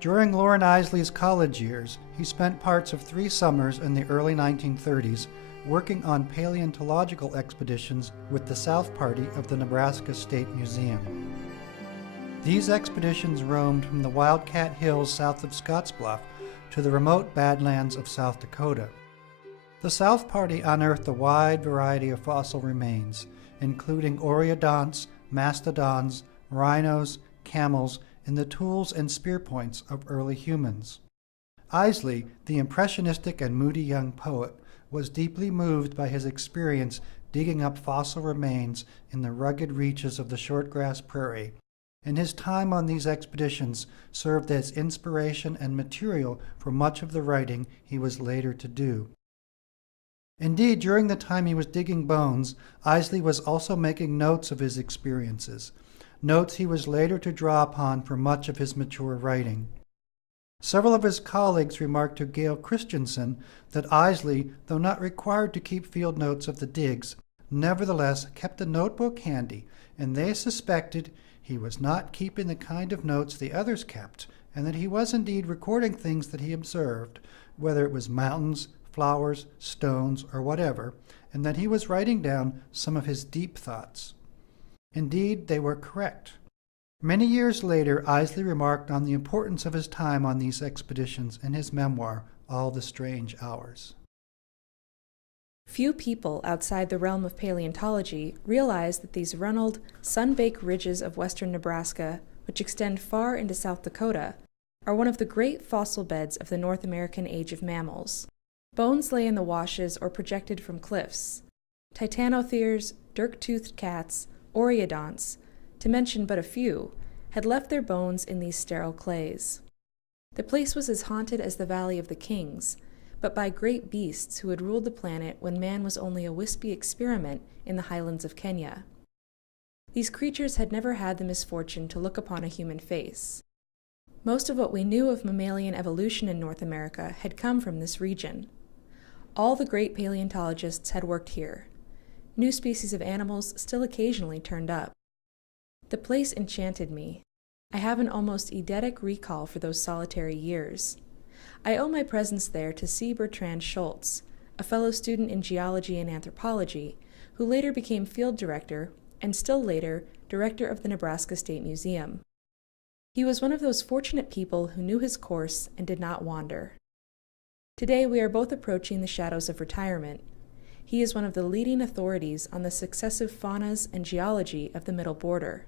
During Lauren Eiseley's college years, he spent parts of 3 summers in the early 1930s working on paleontological expeditions with the South Party of the Nebraska State Museum. These expeditions roamed from the Wildcat Hills south of Scottsbluff to the remote badlands of South Dakota. The South Party unearthed a wide variety of fossil remains, including oreodonts, mastadons, rhinos, camels, and the tools and spearpoints of early humans. Eiseley, the impressionistic and moody young poet, was deeply moved by his experience digging up fossil remains in the rugged reaches of the shortgrass prairie, and his time on these expeditions served as inspiration and material for much of the writing he was later to do. Indeed, during the time he was digging bones, Eiseley was also making notes of his experiences, notes he was later to draw upon for much of his mature writing. Several of his colleagues remarked to Gale Christianson that Eiseley, though not required to keep field notes of the digs, nevertheless kept a notebook handy, and they suspected he was not keeping the kind of notes the others kept, and that he was indeed recording things that he observed, whether it was mountains, flowers, stones, or whatever, and that he was writing down some of his deep thoughts. Indeed, they were correct. Many years later, Eiseley remarked on the importance of his time on these expeditions in his memoir, All the Strange Hours. Few people outside the realm of paleontology realize that these runneled, sun-baked ridges of western Nebraska, which extend far into South Dakota, are one of the great fossil beds of the North American age of mammals. Bones lay in the washes or projected from cliffs. Titanotheres, dirk-toothed cats, oreodonts, to mention but a few, had left their bones in these sterile clays. The place was as haunted as the Valley of the Kings, but by great beasts who had ruled the planet when man was only a wispy experiment in the highlands of Kenya. These creatures had never had the misfortune to look upon a human face. Most of what we knew of mammalian evolution in North America had come from this region. All the great paleontologists had worked here. New species of animals still occasionally turned up. The place enchanted me. I have an almost eidetic recall for those solitary years. I owe my presence there to C. Bertrand Schultz, a fellow student in geology and anthropology, who later became field director and still later director of the Nebraska State Museum. He was one of those fortunate people who knew his course and did not wander. Today we are both approaching the shadows of retirement. He is one of the leading authorities on the successive faunas and geology of the Middle Border.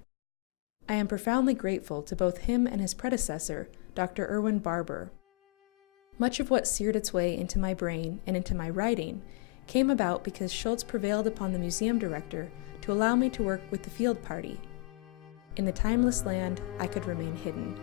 I am profoundly grateful to both him and his predecessor, Dr. Erwin Barber. Much of what seared its way into my brain and into my writing came about because Schultz prevailed upon the museum director to allow me to work with the field party. In the timeless land, I could remain hidden.